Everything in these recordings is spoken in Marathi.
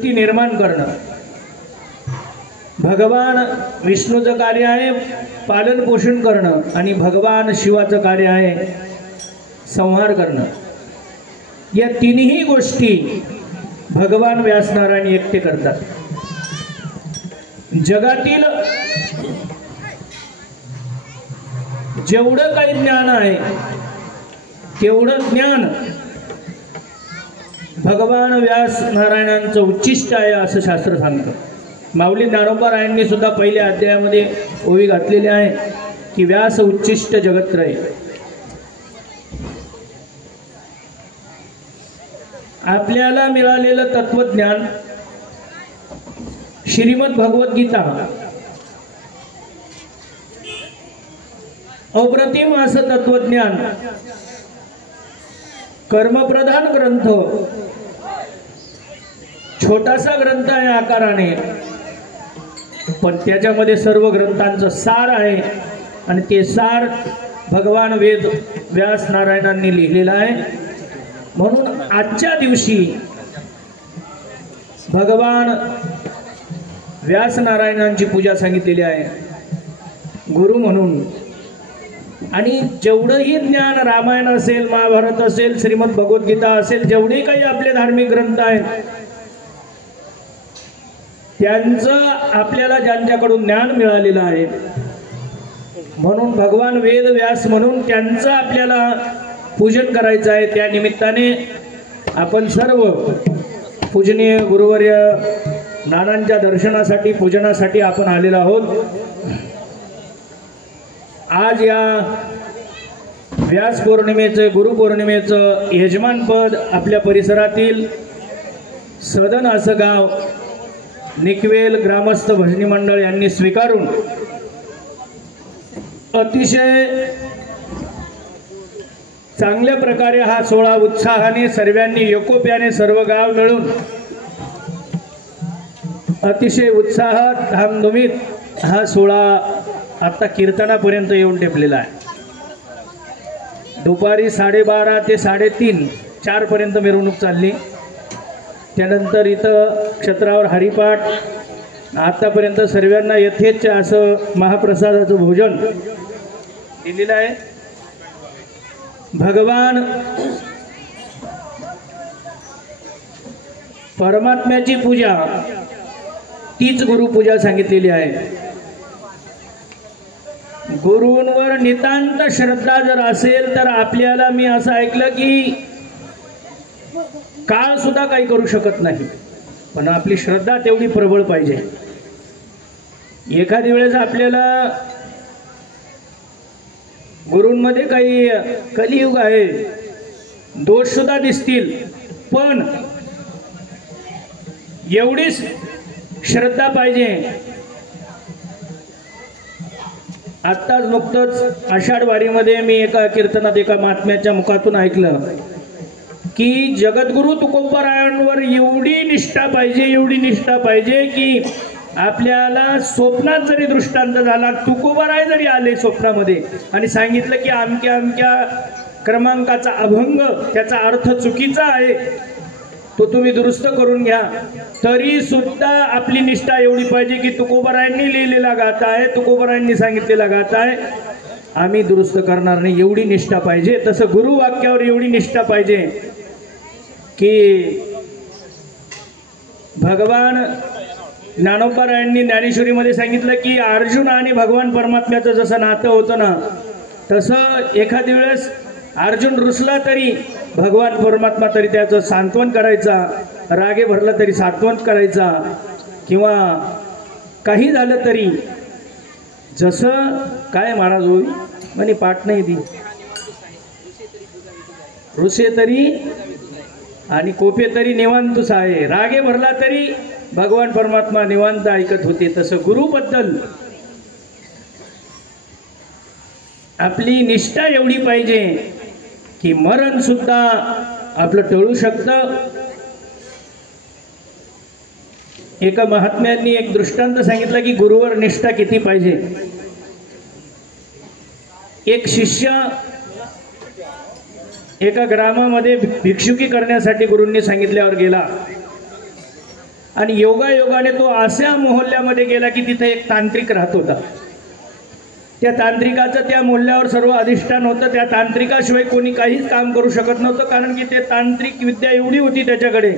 सृष्टी निर्माण करणं, भगवान विष्णूचं कार्य आहे पालन पोषण करणं आणि भगवान शिवाचं कार्य आहे संहार करणं। या तिन्ही गोष्टी भगवान व्यासनारायण एकटे करतात। जगातील जेवढं काही ज्ञान आहे तेवढं ज्ञान भगवान व्यास नारायणांचं उच्चिष्ट आहे असं शास्त्र सांगतं। माऊली ज्ञानोबारायांनी सुद्धा पहिल्या अध्यायामध्ये ओवी घातलेली आहे की व्यास उच्चिष्ट जगत्रय। आपल्याला मिळालेलं तत्वज्ञान श्रीमद भगवद्गीता अप्रतिम असं तत्वज्ञान, कर्मप्रधान ग्रंथ, छोटासा ग्रंथ आहे आकाराने, पण त्याच्यामध्ये सर्व ग्रंथांचं सार आहे आणि ते सार भगवान वेद व्यास नारायणांनी लिहिलेलं आहे। म्हणून आजच्या दिवशी भगवान व्यास नारायणांची पूजा सांगितलेली आहे गुरु म्हणून। आणि जेवढंही ज्ञान रामायण असेल, महाभारत असेल, श्रीमद भगवद्गीता असेल, जेवढे काही आपले धार्मिक ग्रंथ आहेत त्यांचं आपल्याला ज्यांच्याकडून ज्ञान मिळालेलं आहे म्हणून भगवान वेद व्यास म्हणून त्यांचं आपल्याला पूजन करायचं आहे। त्या निमित्ताने आपण सर्व पूजनीय गुरुवर्य नानांच्या दर्शनासाठी पूजनासाठी आपण आलेलो आहोत। आज या व्यास पौर्णिमेचं गुरुपौर्णिमेचं यजमानपद आपल्या परिसरातील सदन असं गाव निकवेल ग्रामस्थ भजनी मंडळ यांनी स्वीकारून अतिशय चांगल्या प्रकारे हा सोहळा उत्साहाने सर्वांनी एकोप्याने सर्व गाव मिळून अतिशय उत्साहात धामधुमीत हा सोहळा आता कीर्तनापर्यंत येऊन टेपलेला आहे। दुपारी 12:30 ते 3:30 4 पर्यंत मिरवणूक चालली। त्यानंतर इथं क्षेत्रावर हरिपाठ, आतापर्यंत सर्वांना यथेच्छ असं महाप्रसादाचं भोजन दिलेलं आहे। भगवान परमात्म्याची पूजा तीच गुरुपूजा सांगितलेली आहे। गुरूंवर नितांत श्रद्धा जर असेल तर आपल्याला मी असं ऐकलं की काळ सुद्धा काही करू शकत नाही, पण आपली श्रद्धा तेवढी प्रबळ पाहिजे। एखाद्या वेळेस आपल्याला गुरूंमध्ये काही कलियुग आहे, दोष सुद्धा दिसतील, पण एवढीच श्रद्धा पाहिजे। आत्ताच नुकतंच आषाढ वारीमध्ये मी एका कीर्तनात एका महात्म्याच्या मुखातून ऐकलं की जगद्गुरु तुकोबारायांवर एवढी निष्ठा पाहिजे, एवढी निष्ठा पाहिजे की आपल्याला स्वप्नात जरी दृष्टांत झाला, तुकोबाराय जरी आले स्वप्नामध्ये आणि सांगितलं की अमक्या अमक्या क्रमांकाचा अभंग त्याचा अर्थ चुकीचा आहे, तो तुम्ही दुरुस्त करून घ्या, तरी सुद्धा आपली निष्ठा एवढी पाहिजे की तुकोबारायांनी लिहिलेला गाथा आहे, तुकोबारायांनी सांगितलेला गाथा आहे, आम्ही दुरुस्त करणार नाही, एवढी निष्ठा पाहिजे। तसं गुरु वाक्यावर एवढी निष्ठा पाहिजे की भगवान ज्ञानोबारायांनी ज्ञानेश्वरीमध्ये सांगितलं की अर्जुन आणि भगवान परमात्म्याचं जसं नातं होतं ना, तसं एखाद्या वेळेस अर्जुन रुसला तरी भगवान परमात्मा तरी त्याचं सांत्वन करायचा, रागे भरला तरी सांत्वन करायचा, किंवा काही झालं तरी जसं काय महाराज होई म्हणे पाठ नाही दी रुसे तरी आणि कोपे तरी निवांतच आहे, रागे भरला तरी भगवान परमात्मा निवांत ऐकत होते। तसं गुरुबद्दल आपली निष्ठा एवढी पाहिजे की मरण सुद्धा आपलं टळू शकतं। एका महात्म्यांनी एक दृष्टांत सांगितलं की गुरुवर निष्ठा किती पाहिजे। एक शिष्य एका ग्रामामध्ये भिक्षुकी करण्यासाठी गुरूंनी सांगितल्यावर गेला आणि योगायोगाने तो अशा मोहल्ल्यामध्ये गेला की तिथे एक तांत्रिक राहत होता. त्या तांत्रिकाचं त्या मोहल्ल्यावर सर्व अधिष्ठान होतं. त्या तांत्रिकाशिवाय कोणी काहीच काम करू शकत नव्हतं, कारण की ते तांत्रिक विद्या एवढी होती त्याच्याकडे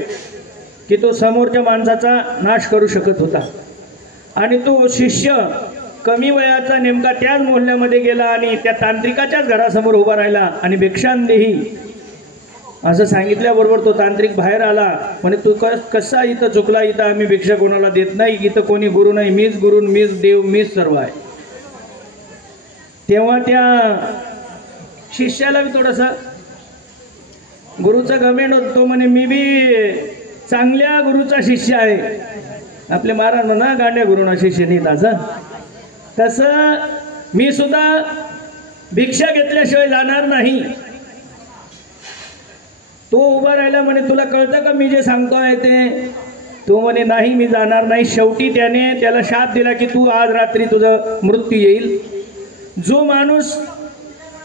की तो समोरच्या माणसाचा नाश करू शकत होता. आणि तो शिष्य कमी वयाचा नेमका त्याच मोहल्ल्यामध्ये गेला आणि त्या तांत्रिकाच्याच घरासमोर उभा राहिला आणि भिक्षांदेही असं सांगितल्याबरोबर तो तांत्रिक बाहेर आला. म्हणे तू कसा इथं चुकला, इथं आम्ही भिक्षा कोणाला देत नाही, इथं कोणी गुरु नाही, मीच गुरु, मीच देव, मीच सर्व आहे. तेव्हा त्या शिष्याला बी थोडंसं गुरुचा घमेंड होतो. म्हणे मी बी चांगल्या गुरुचा शिष्य आहे. आपले महाराज म्हणा गांड्या गुरुना शिष्य नाही ताचा, तसं मी सुद्धा भिक्षा घेतल्याशिवाय जाणार नाही. तो उभा राहिला. म्हणे तुला कळतं का मी जे सांगतोय ते? तो म्हणे नाही, मी जाणार नाही. शेवटी त्याला शाप दिला की तू आज रात्री तुझं मृत्यू येईल. जो माणूस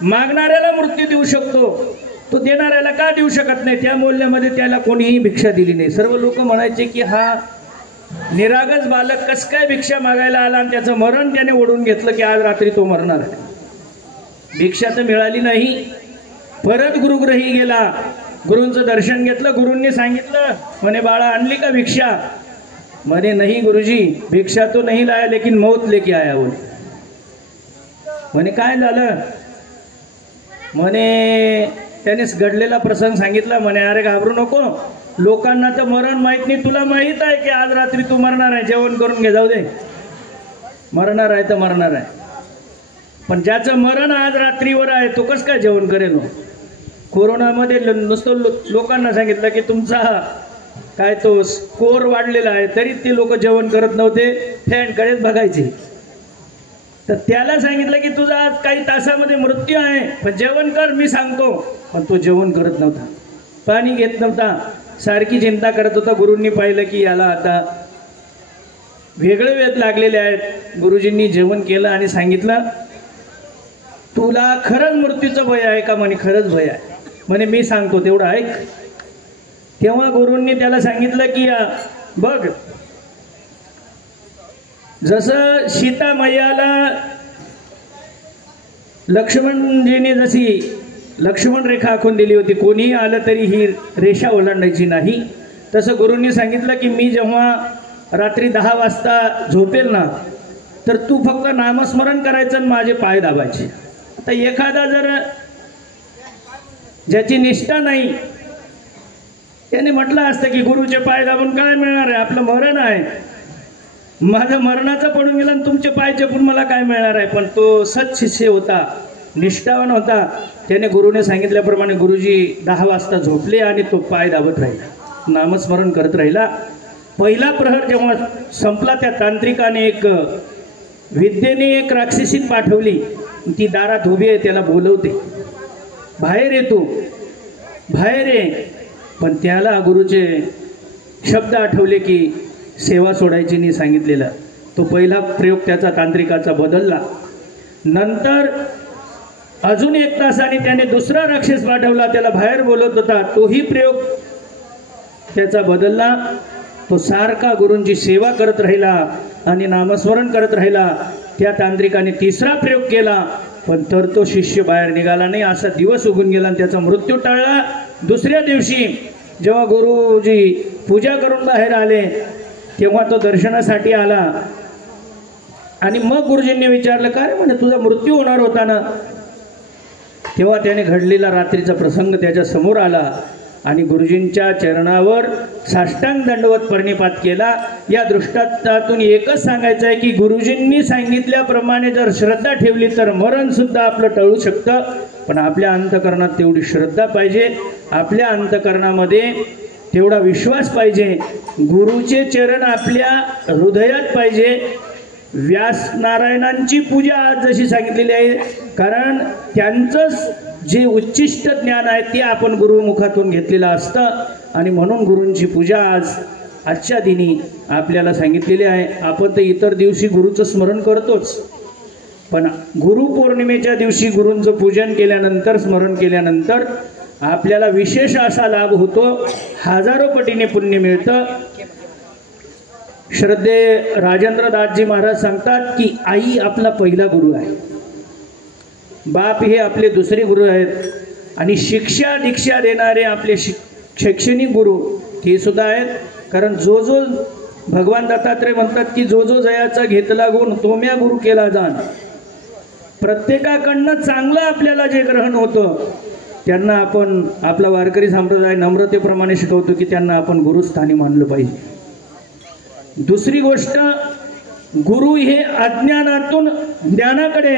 मागणाऱ्याला मृत्यू देऊ शकतो तो देणाऱ्याला का देऊ शकत नाही? त्या मूल्यामध्ये त्याला कोणीही भिक्षा दिली नाही. सर्व लोक म्हणायचे की हा निरागस बालक कस काय भिक्षा मागायला आला, आणि त्याचं मरण त्याने ओढून घेतलं की आज रात्री तो मरणार आहे. भिक्षा तर मिळाली नाही. परत गुरुग्रही गेला, गुरूंचं दर्शन घेतलं. गुरूंनी सांगितलं म्हणे बाळा आणली का भिक्षा? म्हणे नाही गुरुजी, भिक्षा तो नहीं लाया लेकिन मौत लेके आया. म्हणे काय झालं? म्हणे त्याने घडलेला प्रसंग सांगितला. म्हणे अरे घाबरू नको, लोकांना तर मरण माहित नाही, तुला माहित आहे की आज रात्री तू मरणार आहे, जेवण करून घे, जाऊ दे. मरणार आहे तर मरणार आहे, पण ज्याचं मरण आज रात्रीवर आहे तो कसं काय जेवण करेल? कोरोनामध्ये नुसतं लोकांना सांगितलं की तुमचा काय तो स्कोर वाढलेला आहे, तरी ते लोक जेवण करत नव्हते, फॅनकडेच बघायचे. तर त्याला सांगितलं की तुझा आज काही तासामध्ये मृत्यू आहे, पण जेवण कर मी सांगतो. पण तो जेवण करत नव्हता, पाणी घेत नव्हता, सारखी चिंता करत होता. गुरूंनी पाहिलं की याला आता वेगळे वेध लागलेले आहेत. गुरुजींनी जेवण केलं आणि सांगितलं तुला खरंच मृत्यूचं भय आहे का? म्हणे खरंच भय आहे. म्हणे मी सांगतो तेवढं ऐक. तेव्हा गुरूंनी त्याला सांगितलं की बघ, जसं सीता मैयाला लक्ष्मणजीने जशी लक्ष्मण रेखा आखून दिली होती, कोणीही आलं तरी ही रेषा ओलांडायची नाही, तसं गुरूंनी सांगितलं की मी जेव्हा रात्री 10 वाजता झोपेल ना, तर तू फक्त नामस्मरण करायचं आणि माझे पाय दाबायचे. आता एखादा जर ज्याची निष्ठा नाही त्याने म्हटलं असतं की गुरुचे पाय दाबून काय मिळणार आहे, आपलं मरण आहे, माझं मरणाचं पडून गेलं आणि तुमचे पाय चेपून मला काय मिळणार आहे. पण तो सत्शिष्य होता, निष्ठावान होता. त्याने गुरुने सांगितल्याप्रमाणे गुरुजी 10 वाजता झोपले आणि तो पाय दाबत राहिला, नामस्मरण करत राहिला. पहिला प्रहर जेव्हा संपला, त्या तांत्रिकाने एक विद्येने एक राक्षसीत पाठवली. ती दारात उभी आहे, त्याला बोलवते, बाहेर येतो, बाहेर ये. पण त्याला गुरुचे शब्द आठवले की सेवा सोडायची नाही सांगितलेलं. तो पहिला प्रयोग त्याचा तांत्रिकाचा बदलला. नंतर अजून 1 तासाने त्याने दुसरा राक्षस पाठवला, त्याला बाहेर बोलत होता, तोही प्रयोग त्याचा बदलला. तो सारखा गुरूंची सेवा करत राहिला आणि नामस्मरण करत राहिला. त्या तांत्रिकाने तिसरा प्रयोग केला, पण तर तो शिष्य बाहेर निघाला नाही. असा दिवस उगून गेला आणि त्याचा मृत्यू टळला. दुसऱ्या दिवशी जेव्हा गुरुजी पूजा करून बाहेर आले, तेव्हा तो दर्शनासाठी आला आणि मग गुरुजींनी विचारलं काय म्हणे तुझा मृत्यू होणार होता ना. तेव्हा त्याने घडलेला रात्रीचा प्रसंग त्याच्या समोर आला आणि गुरुजींच्या चरणावर साष्टांग दंडवत प्रणिपात केला. या दृष्टांतातून एकच सांगायचं आहे की गुरुजींनी सांगितल्याप्रमाणे जर श्रद्धा ठेवली तर मरण सुद्धा आपलं टळू शकतं. पण आपल्या अंतकरणात तेवढी श्रद्धा पाहिजे, आपल्या अंतकरणामध्ये तेवढा विश्वास पाहिजे, गुरुचे चरण आपल्या हृदयात पाहिजे. व्यास नारायणांची पूजा आज जशी सांगितलेली आहे, कारण त्यांचं जे उच्चिष्ट ज्ञान आहे ते आपण गुरुमुखातून घेतलेलं असतं आणि म्हणून गुरूंची पूजा आजच्या दिनी आपल्याला सांगितलेली आहे. आपण तर इतर दिवशी गुरुचं स्मरण करतोच, पण गुरुपौर्णिमेच्या दिवशी गुरूंचं पूजन केल्यानंतर, स्मरण केल्यानंतर आपल्याला विशेष असा लाभ होतो, हजारो पटीने पुण्य मिळतं. श्रद्धे राजेंद्रदासजी महाराज सांगतात की आई आपला पहिला गुरु आहे, बाप हे आपले दुसरे गुरु आहेत आणि शिक्षा दीक्षा देणारे आपले शैक्षणिक गुरु हे सुद्धा आहेत. कारण जो जो भगवान दत्तात्रय म्हणतात की जो जो जयाचा घेतला गुण तो म्या गुरु केला जाण. प्रत्येकाकडनं चांगलं आपल्याला जे ग्रहण होतं त्यांना आपण, आपला वारकरी संप्रदाय नम्रतेप्रमाणे शिकवतो की त्यांना आपण गुरुस्थानी मानलं पाहिजे. दुसरी गोष्ट, गुरु हे अज्ञानातून ज्ञानाकडे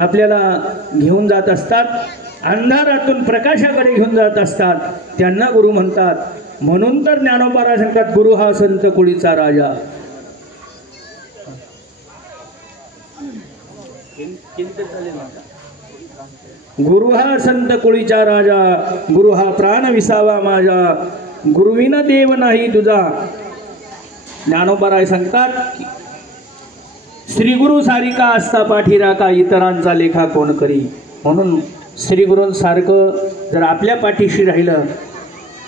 आपल्याला घेऊन जात असतात, अंधारातून प्रकाशाकडे घेऊन जात असतात, त्यांना गुरु म्हणतात. म्हणून तर ज्ञानोबा सांगतात गुरु हा संत कुळीचा राजा. गुरु हा संत कुळीचा राजा, गुरु हा प्राण विसावा माझा, गुरुविना देव नाही तुझा. ज्ञानोबा सांगतात श्री गुरु सारिका असता पाठीरा का इतरांचा लेखा कोण करी. म्हणून श्री गुरूंसारखं जर आपल्या पाठीशी राहिलं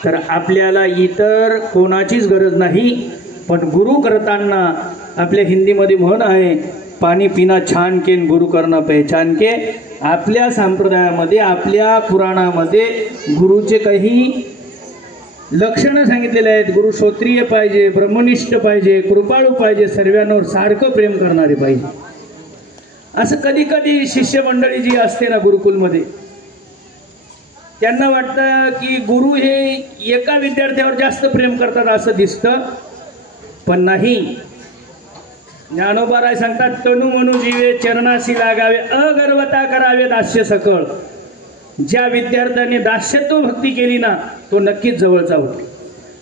तर आपल्याला इतर कोणाचीच गरज नाही. पण गुरु करताना आपल्या हिंदीमध्ये म्हण आहे, पाणी पिना छान के गुरु करना पहचान के. आपल्या संप्रदायामध्ये, आपल्या पुराणामध्ये गुरुचे काही लक्षणं सांगितलेले आहेत. गुरु श्रोत्रिय पाहिजे, ब्रह्मनिष्ठ पाहिजे, कृपाळू पाहिजे, सर्वांवर सारखं प्रेम करणारे पाहिजे. असं कधी कधी शिष्यमंडळी जी असते ना गुरुकुलमध्ये, त्यांना वाटतं की गुरु हे एका विद्यार्थ्यावर जास्त प्रेम करतात असं दिसतं, पण नाही. ज्ञानोबा सांगतात तनु मनु जीवे चरणाशी लागावे, अगर्वता करावे दास्य सकळ. ज्या विद्यार्थ्याने दास्यत्व भक्ती केली ना तो नक्कीच जवळचा होतो.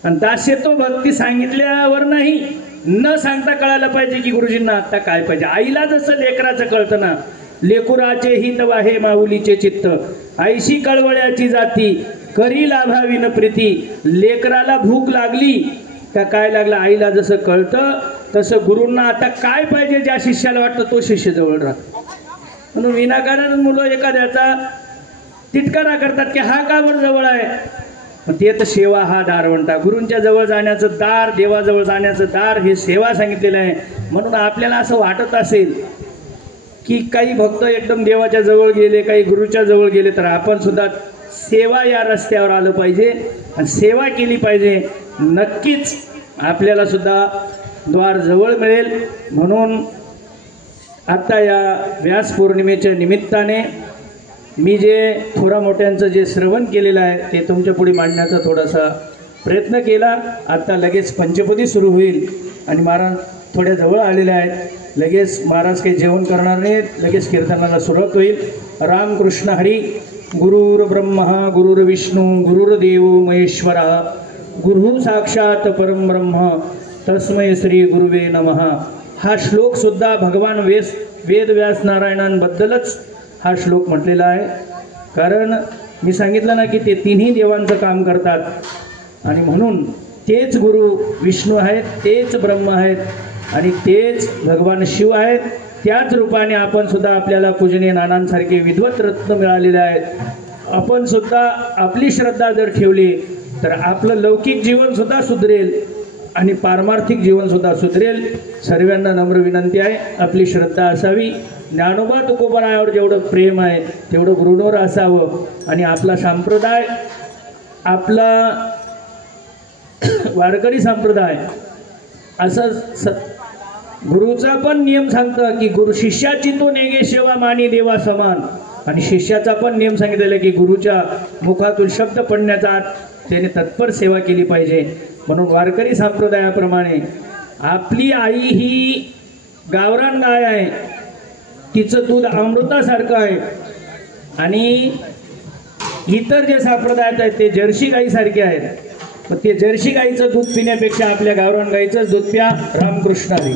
आणि दास्यत्व भक्ती सांगितल्यावर नाही, न सांगता कळायला पाहिजे की गुरुजींना आता काय पाहिजे. आईला जसं लेकराचं कळतं ना, लेकुराचे हित वाहे माऊलीचे चित्त, आईशी कळवळ्याची जाती करी लाभाविन प्रीती. लेकराला भूक लागली का काय लागलं, आईला जसं कळतं तसं गुरूंना आता काय पाहिजे ज्या शिष्याला वाटतं तो शिष्य जवळ राहतो. म्हणून विनाकारण मुलं एखाद्याचा तिटकारा करतात की हा का बरं जवळ आहे. ते तर सेवा हा दार म्हणतात. गुरूंच्या जवळ जाण्याचं दार, देवाजवळ जाण्याचं दार हे सेवा सांगितलेलं आहे. म्हणून आपल्याला असं वाटत असेल की काही भक्त एकदम देवाच्या जवळ गेले, काही गुरुच्या जवळ गेले, तर आपण सुद्धा सेवा या रस्त्यावर आलं पाहिजे आणि सेवा केली पाहिजे. नक्कीच आपल्याला सुद्धा द्वार जवळ मिळेल. म्हणून आता या व्यास पौर्णिमेच्या निमित्ताने मी जे थोडा मोठ्यांचं जे श्रवण केलेलं आहे ते तुमच्या पुढे मांडण्याचा थोडासा प्रयत्न केला. आता लगेच पंचपदी सुरू होईल आणि महाराज थोड्या जवळ आलेले आहेत. लगेच महाराज काही जेवण करणार नाहीत, लगेच कीर्तनाला सुरुवात होईल. रामकृष्ण हरी. गुरुर ब्रह्मा गुरुर्विष्णू गुरुर्देव महेश्वरा, गुरु साक्षात परम ब्रह्म तस्मै श्री गुरुवे नमः. हा श्लोक सुद्धा भगवान वेद व्यास नारायणांबद्दलच हा श्लोक म्हटलेला आहे. कारण मी सांगितलं ना की ते तिन्ही देवांचं काम करतात आणि म्हणून तेच गुरु विष्णू आहेत, तेच ब्रह्म आहेत आणि तेच भगवान शिव आहेत. त्याच रूपाने आपण सुद्धा, आपल्याला पूजनीय नानांसारखे विद्वत रत्न मिळालेले आहेत. आपण सुद्धा आपली श्रद्धा जर ठेवली तर आपलं लौकिक जीवन सुद्धा सुधरेल आणि पारमार्थिक जीवन सुद्धा सुधरेल. सर्वांना नम्र विनंती आहे आपली श्रद्धा असावी. ज्ञानोबा तुकोबारायावर जेवढं प्रेम आहे तेवढं गुरुंवर असावं आणि आपला संप्रदाय, आपला वारकरी संप्रदाय असं गुरुचा पण नियम सांगतं की गुरु शिष्याची तो नेगे सेवा मानी देवा समान. आणि शिष्याचा पण नियम सांगितलेला की गुरुच्या मुखातून शब्द पडण्याचा त्याने तत्पर सेवा केली पाहिजे. म्हणून वारकरी संप्रदायाप्रमाणे आपली आई ही गावरान गाय आहे, तिचं दूध अमृतासारखं आहे आणि इतर जे संप्रदायात आहेत ते जर्सी गाईसारखे आहेत. पण ते जर्सी गाईचं दूध पिण्यापेक्षा आपल्या गावरान गाईचंच दूध प्या. रामकृष्ण हरी.